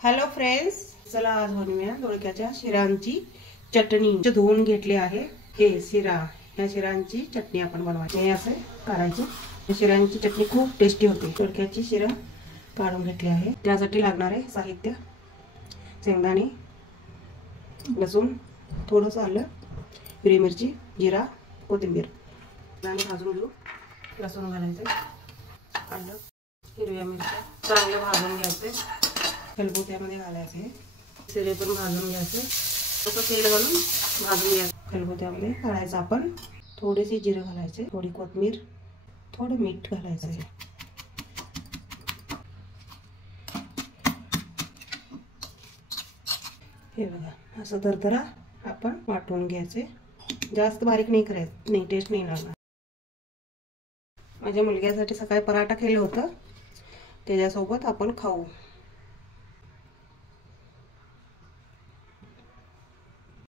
Hello friends, चला आज बनवूया दोडक्याच्या शिरांची चटणी. धुवून घेतले आहे. हे शिरा, या शिरांची चटणी आपण बनवायची. हे असे करायचे. शिरांची चटणी खूप टेस्टी होते. दोडक्याची शिरा काढून घेतली आहे. त्यासाठी लागणारे साहित्य: शेंगदाणे, लसूण, थोडंसं आलं, हिरवी मिरची, जिरा, कोथिंबीर. दाणे भाजून घेऊ. लसूण घालायचे, आलं, हिरव्या मिरच्या चांगले भाजून घ्यायचे. खलबत्त्यामध्ये घालायचे. शिरे पण भाजून घ्यायचे. असं तेल घालून भाजून घ्यायचं. खलबत्त्यामध्ये घालायचं आपण. थोडेसे जिरे घालायचे, थोडी कोथिंबीर, थोडं मीठ घालायचं. हे बघा, असं दरदरा आपण वाटून घ्यायचे. जास्त बारीक नाही करायचं, नाही टेस्ट नाही लागणार. माझ्या मुलग्यासाठी सकाळी पराठा केलं होतं, त्याच्यासोबत आपण खाऊ.